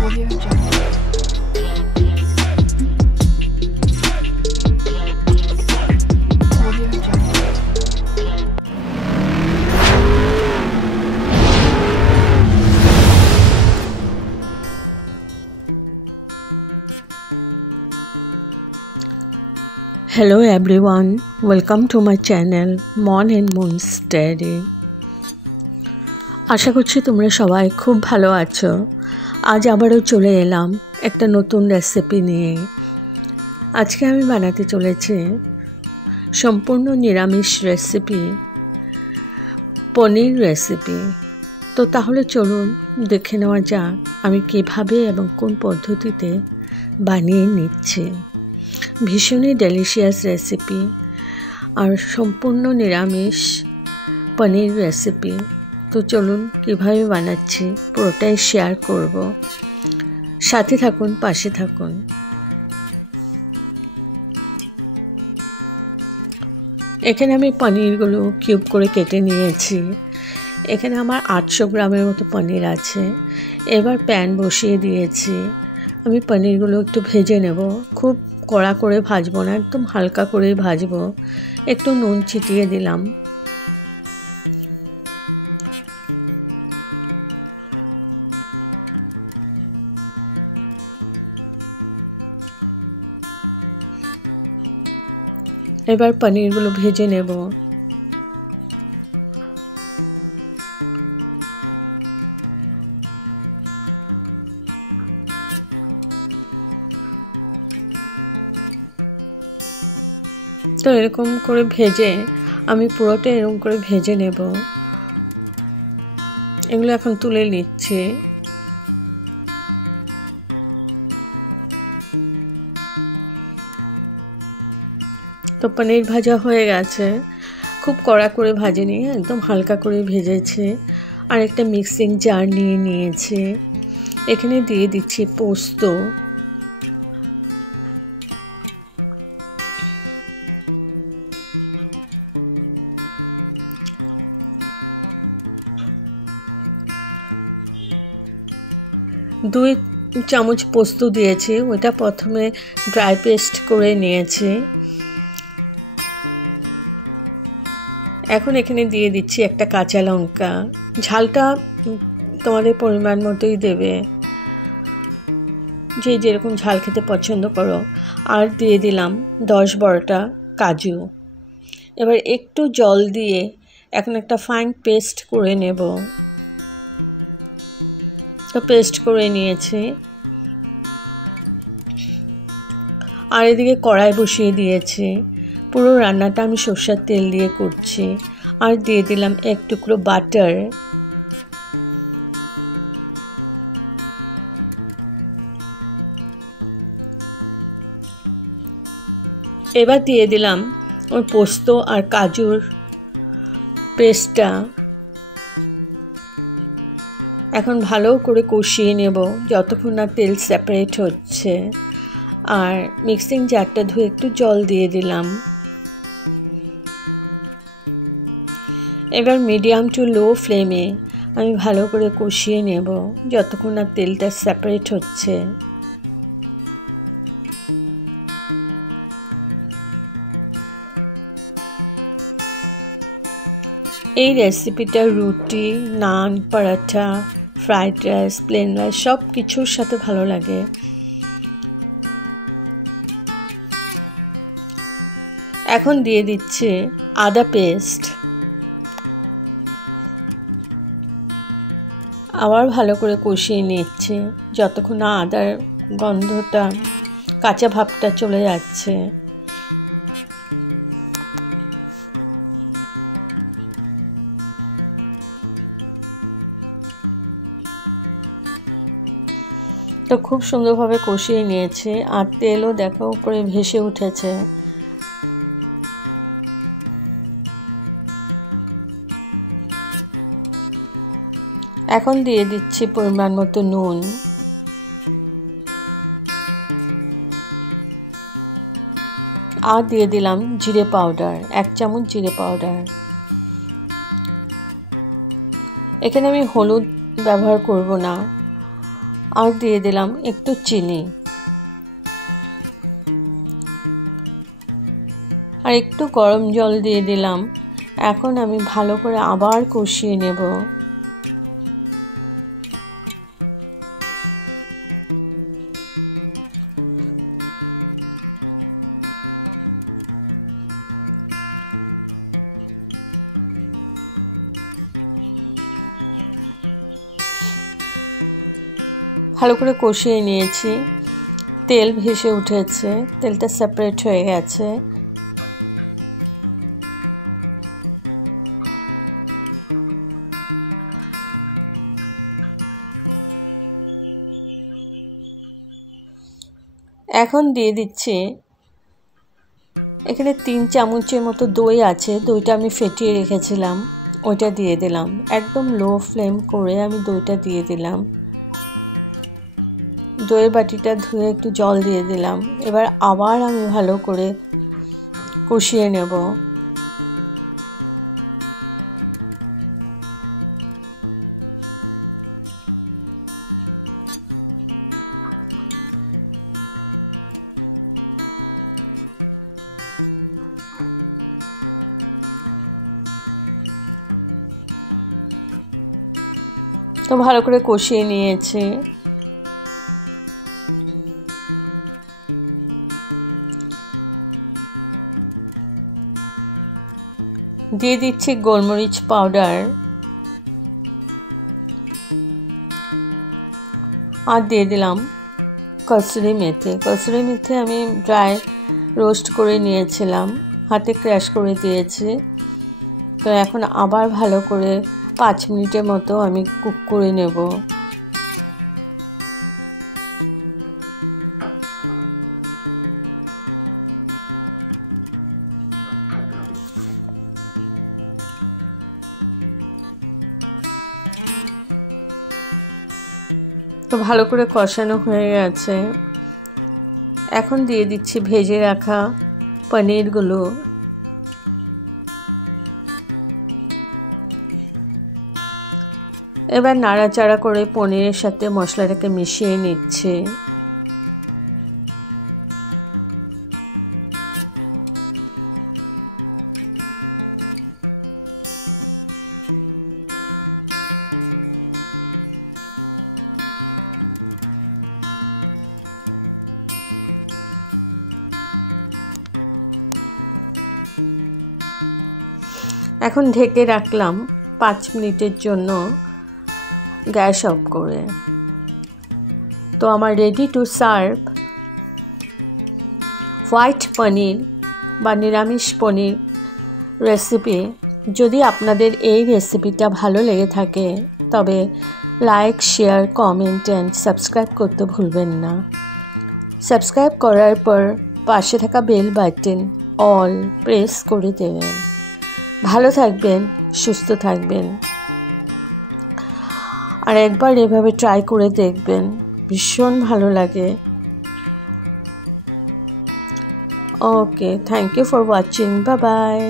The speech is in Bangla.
Audio Jungle. Audio Jungle. Hello everyone, welcome to my channel Mon and Moon's Diary. আশা করছি তোমরা সবাই খুব ভালো আছো। আজ আবারও চলে এলাম একটা নতুন রেসিপি নিয়ে। আজকে আমি বানাতে চলেছি সম্পূর্ণ নিরামিষ রেসিপি, পনির রেসিপি। তো তাহলে চলুন দেখে নেওয়া যাক আমি কিভাবে এবং কোন পদ্ধতিতে বানিয়ে নিচ্ছি। ভীষণই ডেলিশিয়াস রেসিপি আর সম্পূর্ণ নিরামিষ পনির রেসিপি। তো চলুন কিভাবে বানাচ্ছি পুরোটাই শেয়ার করব, সাথে থাকুন, পাশে থাকুন। এখানে আমি পনিরগুলো কিউব করে কেটে নিয়েছি। এখানে আমার 800 গ্রামের মতো পনির আছে। এবার প্যান বসিয়ে দিয়েছি। আমি পনিরগুলো একটু ভেজে নেব, খুব কড়া করে ভাজবো না, একদম হালকা করেই ভাজবো। একটু নুন ছিটিয়ে দিলাম। এবার পনিরগুলো ভেজে নেব। তো এরকম করে ভেজে আমি পুরোটা এরকম করে ভেজে নেব। এগুলো এখন তুলে নিচ্ছি। তো পনির ভাজা হয়ে গেছে, খুব কড়া করে ভাজিনি, একদম হালকা করে ভেজেছি। আর একটা মিক্সিং জার নিয়ে নিয়েছি। এখানে দিয়ে দিচ্ছি পোস্ত, দুই চামচ পোস্ত দিয়েছি। ওটা প্রথমে ড্রাই পেস্ট করে নিয়েছি। এখন এখানে দিয়ে দিচ্ছি একটা কাঁচা লঙ্কা। ঝালটা তোমাদের পরিমাণ মতোই দেবে, যে যেরকম ঝাল খেতে পছন্দ করো। আর দিয়ে দিলাম 10-12টা কাজু। এবার একটু জল দিয়ে এখন একটা ফাইন পেস্ট করে নেব। তো পেস্ট করে নিয়েছি। আর এদিকে কড়াই বসিয়ে দিয়েছি। পুরো রান্নাটা আমি সরষের তেল দিয়ে করছি। আর দিয়ে দিলাম এক টুকরো বাটার। এবার দিয়ে দিলাম ওই পোস্ত আর কাজুর পেস্টটা। এখন ভালো করে কষিয়ে নেব যতক্ষণ না তেল সেপারেট হচ্ছে। আর মিক্সিং জারটা ধুয়ে একটু জল দিয়ে দিলাম। এবার মিডিয়াম টু লো ফ্লেমে আমি ভালো করে কষিয়ে নেব যতক্ষণ না তেলটা সেপারেট হচ্ছে। এই রেসিপিটা রুটি, নান, পরাঠা, ফ্রাইড রাইস, প্লেন রাইস সব কিছুর সাথে ভালো লাগে। এখন দিয়ে দিচ্ছি আদা পেস্ট। আবার ভালো করে কষিয়ে নিচ্ছে যতক্ষণ না আদার গন্ধটা, কাঁচা ভাবটা চলে যাচ্ছে। তো খুব সুন্দরভাবে কষিয়ে নিয়েছে। আর তেলও দেখো উপরে ভেসে উঠেছে। এখন দিয়ে দিচ্ছি পরিমাণ মতো নুন। আর দিয়ে দিলাম জিরে পাউডার, 1 চামচ জিরে পাউডার। এখানে আমি হলুদ ব্যবহার করব না, আর দিয়ে দিলাম একটু চিনি আর একটু গরম জল দিয়ে দিলাম। এখন আমি ভালো করে আবার কষিয়ে নেব। ভালো করে কষিয়ে নিয়েছি, তেল ভেসে উঠেছে, তেলটা সেপারেট হয়ে গেছে। এখন দিয়ে দিচ্ছি, এখানে 3 চামচের মতো দই আছে, দইটা আমি ফেটিয়ে রেখেছিলাম, ওইটা দিয়ে দিলাম। একদম লো ফ্লেম করে আমি দইটা দিয়ে দিলাম। দইয়ের বাটিটা ধুয়ে একটু জল দিয়ে দিলাম। এবার আবার আমি ভালো করে কষিয়ে নেব। তো ভালো করে কষিয়ে নিয়েছি। দিয়ে দিচ্ছি গোলমরিচ পাউডার আর দিয়ে দিলাম কসুরি মেথি। কসুরি মেথি আমি ড্রাই রোস্ট করে নিয়েছিলাম, হাতে ক্র্যাশ করে দিয়েছি। তো এখন আবার ভালো করে 5 মিনিটের মতো আমি কুক করে নেব। তো ভালো করে কষানো হয়ে গেছে। এখন দিয়ে দিচ্ছি ভেজে রাখা পনিরগুলো। এবার নাড়াচাড়া করে পনিরের সাথে মশলাটাকে মিশিয়ে নিচ্ছি। এখন ঢেকে রাখলাম 5 মিনিটের জন্য গ্যাস অফ করে। তো আমার রেডি টু সার্ভ হোয়াইট পনির বা নিরামিষ পনির রেসিপি। যদি আপনাদের এই রেসিপিটা ভালো লেগে থাকে তবে like, share, comment and subscribe করতে ভুলবেন না। সাবস্ক্রাইব করার পর পাশে থাকা বেল বাটন অল প্রেস করে দেবেন। ভালো থাকবেন, সুস্থ থাকবেন, আর একবার এভাবে ট্রাই করে দেখবেন, ভীষণ ভালো লাগে। Okay, thank you for watching, bye by.